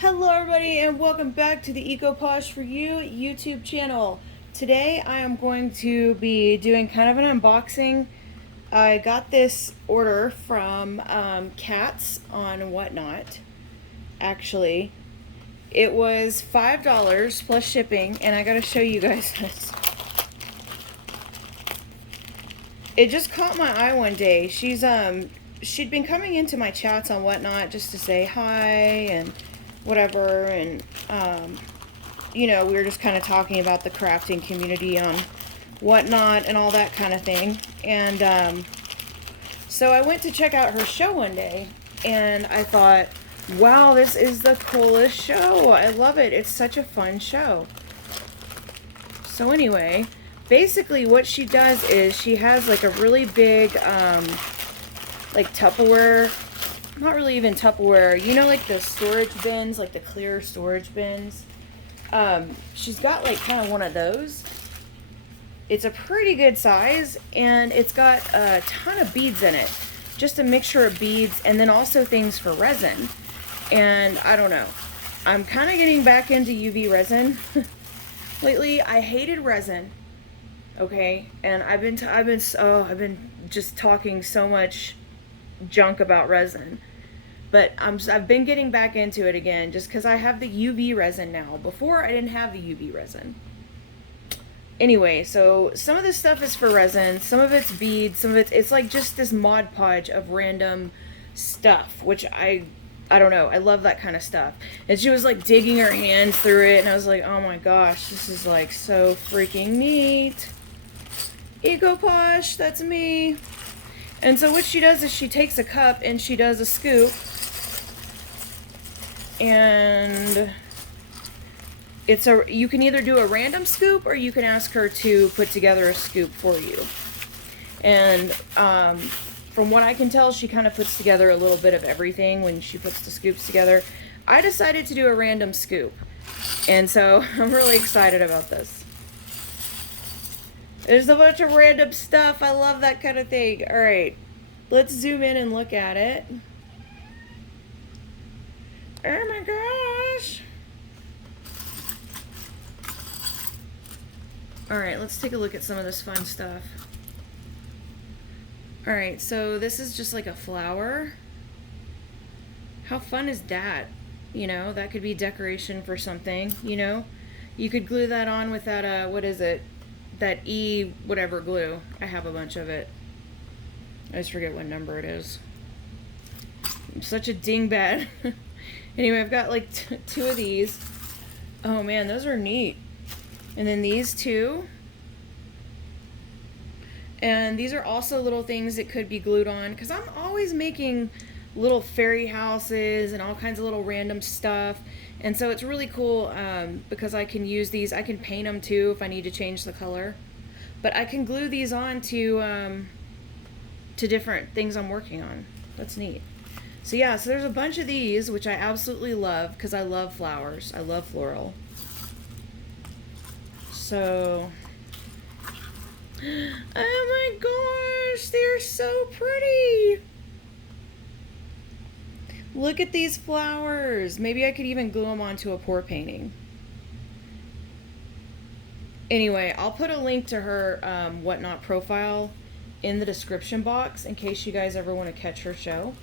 Hello everybody and welcome back to the Eco Posh for You YouTube channel. Today I am going to be doing kind of an unboxing. I got this order from Katts on Whatnot. Actually, it was $5 plus shipping, and I gotta show you guys this. It just caught my eye one day. She'd been coming into my chats on Whatnot just to say hi and whatever, and you know, we were just kind of talking about the crafting community on Whatnot and all that kind of thing. And so I went to check out her show one day, and I thought, wow, this is the coolest show. I love it. It's such a fun show. So anyway, basically what she does is she has like a really big like Tupperware, not really even Tupperware, you know, like the storage bins, like the clear storage bins. She's got like kind of one of those. It's a pretty good size, and it's got a ton of beads in it. Just a mixture of beads, and then also things for resin. And I don't know, I'm kind of getting back into UV resin. Lately, I hated resin. Okay, and I've been just talking so much junk about resin, but I've been getting back into it again just because I have the UV resin now. Before, I didn't have the UV resin. Anyway, so some of this stuff is for resin, some of it's beads, some of it's like just this Mod Podge of random stuff, which I don't know, I love that kind of stuff. And she was like digging her hands through it, and I was like, oh my gosh, this is like so freaking neat. Eco Posh, that's me. And so what she does is she takes a cup and she does a scoop, and you can either do a random scoop, or you can ask her to put together a scoop for you. And from what I can tell, she kind of puts together a little bit of everything when she puts the scoops together. I decided to do a random scoop, and so I'm really excited about this. There's a bunch of random stuff. I love that kind of thing. Alright, let's zoom in and look at it. Oh my gosh. Alright, let's take a look at some of this fun stuff. Alright, so this is just like a flower. How fun is that? You know, that could be decoration for something, you know? You could glue that on with that, what is it? That whatever glue. I have a bunch of it. I just forget what number it is. I'm such a dingbat. Anyway, I've got like two of these. Oh man, those are neat. And then these two. And these are also little things that could be glued on, because I'm always making little fairy houses and all kinds of little random stuff. And so it's really cool because I can use these. I can paint them too if I need to change the color. But I can glue these on to different things I'm working on. That's neat. So yeah, so there's a bunch of these, which I absolutely love because I love flowers. I love floral. So, oh my gosh, they're so pretty. Look at these flowers. Maybe I could even glue them onto a pour painting. Anyway, I'll put a link to her Whatnot profile in the description box in case you guys ever want to catch her show.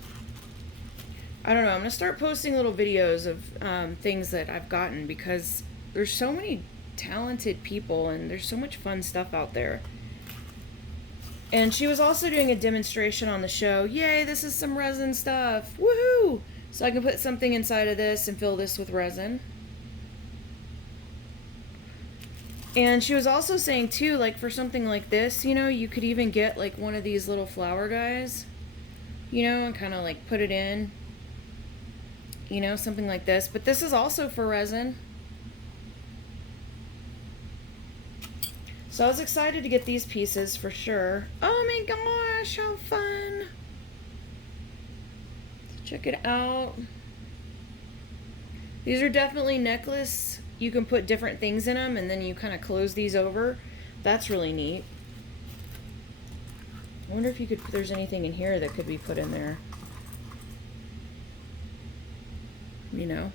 I don't know, I'm going to start posting little videos of things that I've gotten, because there's so many talented people and there's so much fun stuff out there. And she was also doing a demonstration on the show. Yay, this is some resin stuff. Woohoo! So I can put something inside of this and fill this with resin. And she was also saying too, like for something like this, you know, you could even get like one of these little flower guys, you know, and kind of like put it in, you know, something like this. But this is also for resin. So I was excited to get these pieces for sure. Oh my gosh, how fun. Check it out. These are definitely necklace. You can put different things in them, and then you kind of close these over. That's really neat. I wonder if there's anything in here that could be put in there. You know?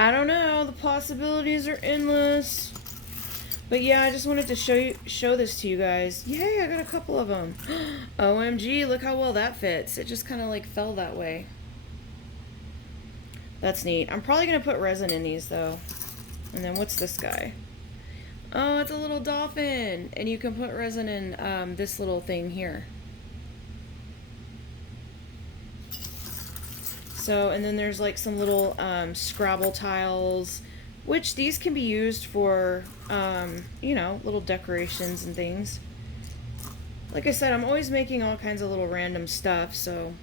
I don't know. The possibilities are endless. But yeah, I just wanted to show this to you guys. Yay, I got a couple of them. OMG, look how well that fits. It just kind of like fell that way. That's neat. I'm probably going to put resin in these though. And then what's this guy? Oh, it's a little dolphin. And you can put resin in this little thing here. So, and then there's like some little Scrabble tiles, which these can be used for, you know, little decorations and things. Like I said, I'm always making all kinds of little random stuff, so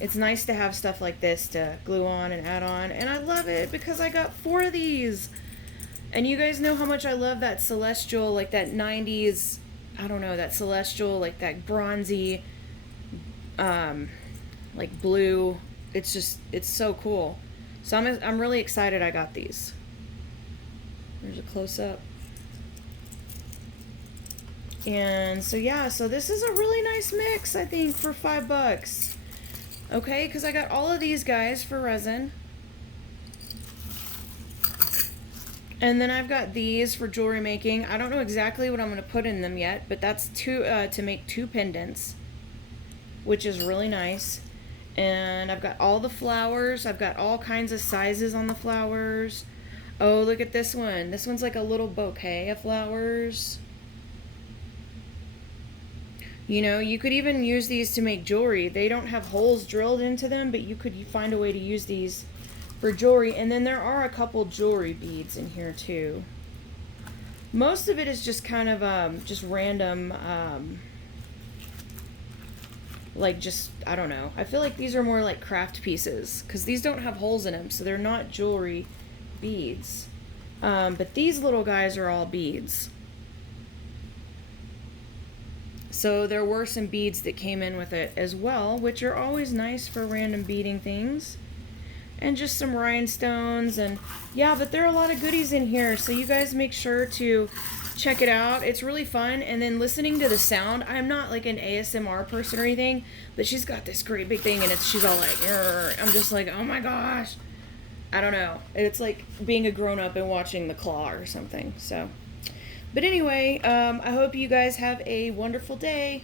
it's nice to have stuff like this to glue on and add on. And I love it because I got 4 of these. And you guys know how much I love that celestial, like that 90s, I don't know, that celestial, like that bronzy, like blue. It's just, it's so cool. So I'm really excited I got these. There's a close-up. And so yeah, so this is a really nice mix, I think, for $5. Okay, because I got all of these guys for resin. And then I've got these for jewelry making. I don't know exactly what I'm going to put in them yet, but that's to make 2 pendants, which is really nice. And I've got all the flowers. I've got all kinds of sizes on the flowers. Oh, look at this one. This one's like a little bouquet of flowers. You know, you could even use these to make jewelry. They don't have holes drilled into them, but you could find a way to use these for jewelry. And then there are a couple jewelry beads in here too. Most of it is just kind of just random, like just, I don't know. I feel like these are more like craft pieces because these don't have holes in them, so they're not jewelry beads. But these little guys are all beads. So there were some beads that came in with it as well, which are always nice for random beading things. And just some rhinestones, and yeah, but there are a lot of goodies in here, so you guys make sure to check it out. It's really fun. And then listening to the sound, I'm not like an ASMR person or anything, but she's got this great big thing, and she's all like, I'm just like, oh my gosh. I don't know. It's like being a grown-up and watching The Claw or something. So, but anyway, I hope you guys have a wonderful day.